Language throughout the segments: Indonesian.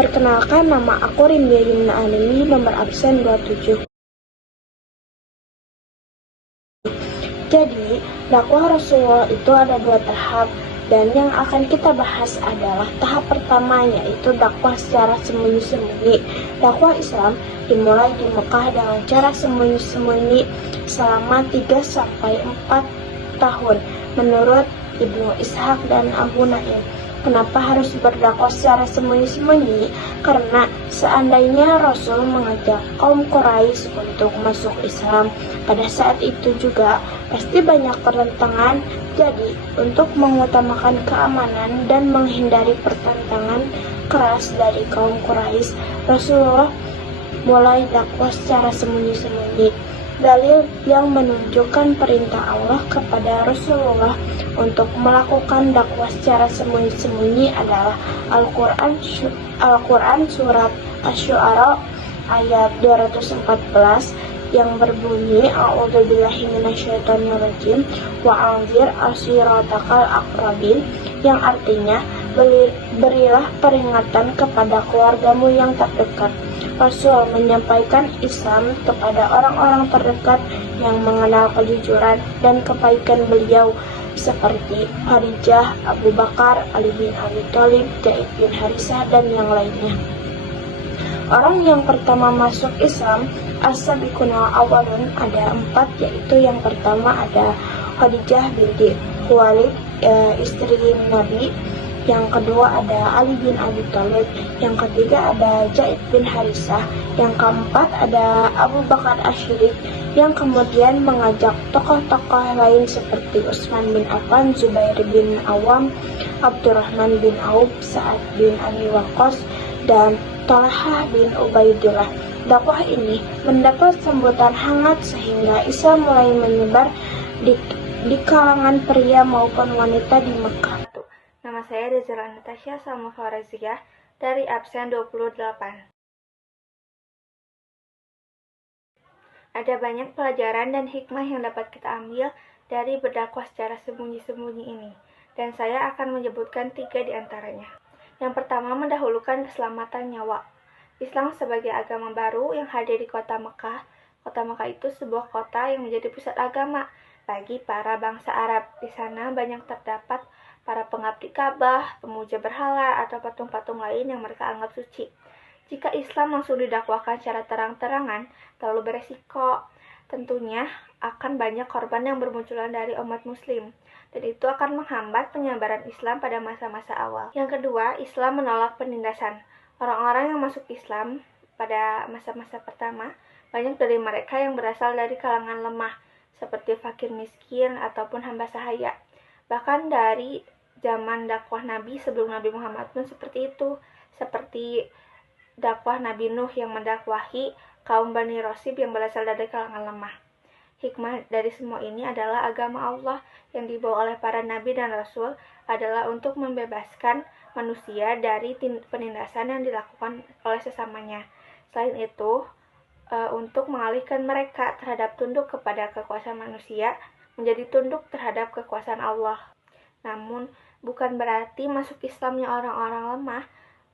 Perkenalkan, nama aku Rindia Yumna Alimi, nomor absen 27. Jadi, dakwah Rasulullah itu ada 2 tahap, dan yang akan kita bahas adalah tahap pertama, yaitu dakwah secara sembunyi-sembunyi. Dakwah Islam dimulai di Mekah dengan cara sembunyi-sembunyi selama 3-4 tahun, menurut Ibnu Ishaq dan Abu Naim. Kenapa harus berdakwah secara sembunyi-sembunyi? Karena seandainya Rasul mengajak kaum Quraisy untuk masuk Islam, pada saat itu juga pasti banyak pertentangan. Jadi, untuk mengutamakan keamanan dan menghindari pertentangan keras dari kaum Quraisy, Rasulullah mulai dakwah secara sembunyi-sembunyi. Dalil yang menunjukkan perintah Allah kepada Rasulullah untuk melakukan dakwah secara sembunyi-sembunyi adalah Al-Quran surat Asy-Syu'ara ayat 214 yang berbunyi A'udzubillahi minasyaitonirrajim wa anzir ashiratakal aqrabin, yang artinya berilah peringatan kepada keluargamu yang terdekat. Rasul menyampaikan Islam kepada orang-orang terdekat yang mengenal kejujuran dan kebaikan beliau, seperti Khadijah, Abu Bakar, Ali bin Abi Thalib, Zaid bin Harisah, dan yang lainnya. Orang yang pertama masuk Islam, as-sabiqunal awwalun, ada 4, yaitu yang pertama ada Khadijah binti Khuwailid, istri Nabi. Yang kedua ada Ali bin Abi Thalib, yang ketiga ada Zaid bin Harisah, yang keempat ada Abu Bakar Asy-Siddiq, yang kemudian mengajak tokoh-tokoh lain seperti Utsman bin Affan, Zubair bin Awam, Abdurrahman bin Auf, Sa'ad bin Abi Waqqas, dan Thalhah bin Ubaidillah. Dakwah ini mendapat sambutan hangat sehingga Islam mulai menyebar di kalangan pria maupun wanita di Mekah. Nama saya Rizal Natasha Salma Faraziyah dari absen 28. Ada banyak pelajaran dan hikmah yang dapat kita ambil dari berdakwah secara sembunyi-sembunyi ini, dan saya akan menyebutkan 3 di antaranya. Yang pertama, mendahulukan keselamatan nyawa. Islam sebagai agama baru yang hadir di kota Mekah. Kota Mekah itu sebuah kota yang menjadi pusat agama bagi para bangsa Arab. Di sana banyak terdapat para pengabdi Ka'bah, pemuja berhala, atau patung-patung lain yang mereka anggap suci. Jika Islam langsung didakwahkan secara terang-terangan, terlalu beresiko. Tentunya akan banyak korban yang bermunculan dari umat muslim, dan itu akan menghambat penyebaran Islam pada masa-masa awal. Yang kedua, Islam menolak penindasan. Orang-orang yang masuk Islam pada masa-masa pertama, banyak dari mereka yang berasal dari kalangan lemah, seperti fakir miskin ataupun hamba sahaya. Bahkan dari zaman dakwah Nabi sebelum Nabi Muhammad pun seperti itu, seperti dakwah Nabi Nuh yang mendakwahi kaum Bani Rasib yang berasal dari kalangan lemah. Hikmah dari semua ini adalah agama Allah yang dibawa oleh para nabi dan rasul adalah untuk membebaskan manusia dari penindasan yang dilakukan oleh sesamanya. Selain itu, untuk mengalihkan mereka terhadap tunduk kepada kekuasaan manusia menjadi tunduk terhadap kekuasaan Allah. Namun, bukan berarti masuk Islamnya orang-orang lemah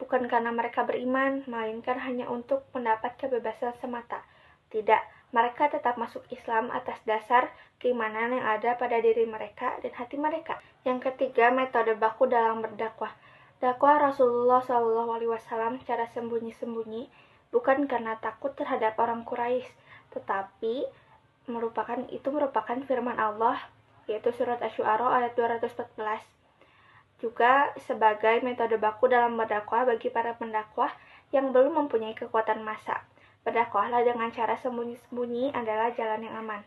bukan karena mereka beriman, melainkan hanya untuk mendapat kebebasan semata. Tidak, mereka tetap masuk Islam atas dasar keimanan yang ada pada diri mereka dan hati mereka. Yang ketiga, metode baku dalam berdakwah. Dakwah Rasulullah SAW secara sembunyi-sembunyi bukan karena takut terhadap orang Quraisy, tetapi merupakan firman Allah, yaitu surat Asy-Syu'ara ayat 214. Juga sebagai metode baku dalam berdakwah bagi para pendakwah yang belum mempunyai kekuatan massa. Berdakwahlah dengan cara sembunyi-sembunyi adalah jalan yang aman.